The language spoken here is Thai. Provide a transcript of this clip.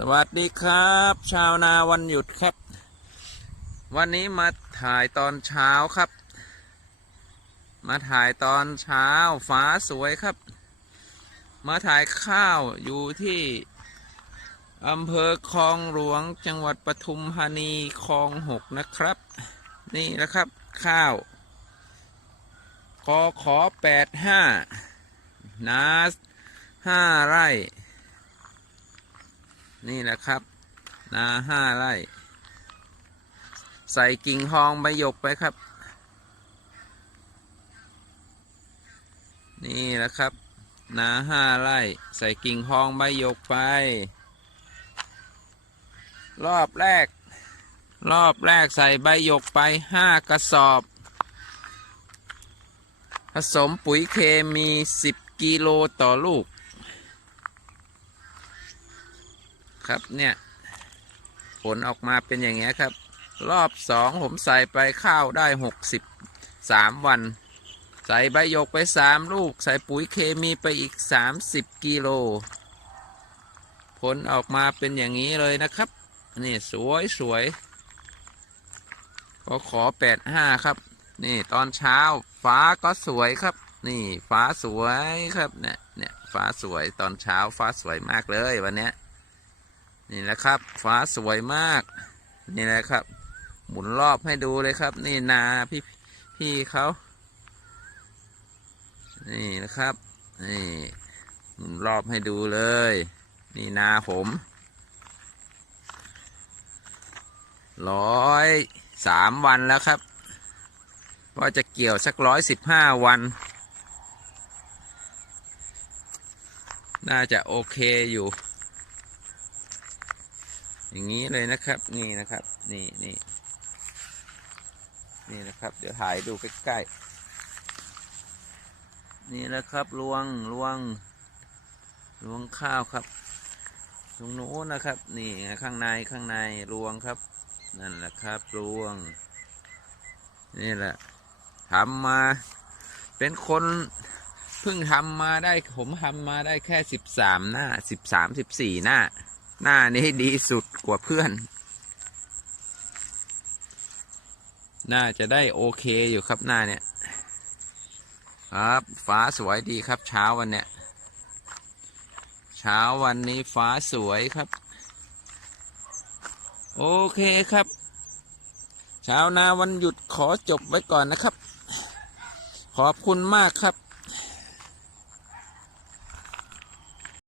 สวัสดีครับ ชาวนาวันหยุดครับ วันนี้มาถ่ายตอนเช้าครับ มาถ่ายตอนเช้าฟ้าสวยครับ มาถ่ายข้าวอยู่ที่อำเภอคลองหลวงจังหวัดปทุมธานีคลองหกนะครับ นี่นะครับข้าวกอขอแปดห้านาห้าไร่ นี่แหละครับ นาห้าไร่ ใส่กิ่งทองใบหยกไปครับ นี่แหละครับ นาห้าไร่ ใส่กิ่งทองใบหยกไป รอบแรก รอบแรกใส่ใบหยกไปห้ากระสอบ ผสมปุ๋ยเคมี 10 กิโลต่อลูก ครับเนี่ย ผลออกมาเป็นอย่างเงี้ยครับ รอบสองผมใส่ไปข้าวได้หกสิบสามวัน ใส่ใบหยกไปสามลูก ใส่ปุ๋ยเคมีไปอีกสามสิบกิโล ผลออกมาเป็นอย่างนี้เลยนะครับนี่สวยสวยก็ขอแปดห้าครับ นี่ตอนเช้าฟ้าก็สวยครับ นี่ฟ้าสวยครับเนี่ยเนี่ยฟ้าสวยตอนเช้าฟ้าสวยมากเลยวันเนี้ย นี่แหละครับ ฟ้าสวยมาก นี่แหละครับ หมุนรอบให้ดูเลยครับ นี่นาพี่พี่เขานี่นะครับ นี่หมุนรอบให้ดูเลย นี่นาผมร้อยสามวันแล้วครับว่าจะเกี่ยวสักร้อยสิบห้าวัน น่าจะโอเคอยู่ อย่างนี้เลยนะครับ นี่นะครับ นี่นี่นี่นะครับ เดี๋ยวถ่ายดูใกล้ๆนี่นะครับรวงรวงรวงข้าวครับ ตรงโน้นนะครับ นี่ข้างในข้างในรวงครับ นั่นแหละครับรวง นี่แหละทำมา เป็นคนเพิ่งทำมาได้ผมทำมาได้แค่สิบสามหน้าสิบสามสิบสี่หน้า หน้านี้ดีสุดกว่าเพื่อน น่าจะได้โอเคอยู่ครับหน้าเนี่ย ครับ ฟ้าสวยดีครับ เช้าวันเนี้ย เช้าวันนี้ฟ้าสวยครับ โอเคครับ เช้านาวันหยุดขอจบไว้ก่อนนะครับ ขอบคุณมากครับ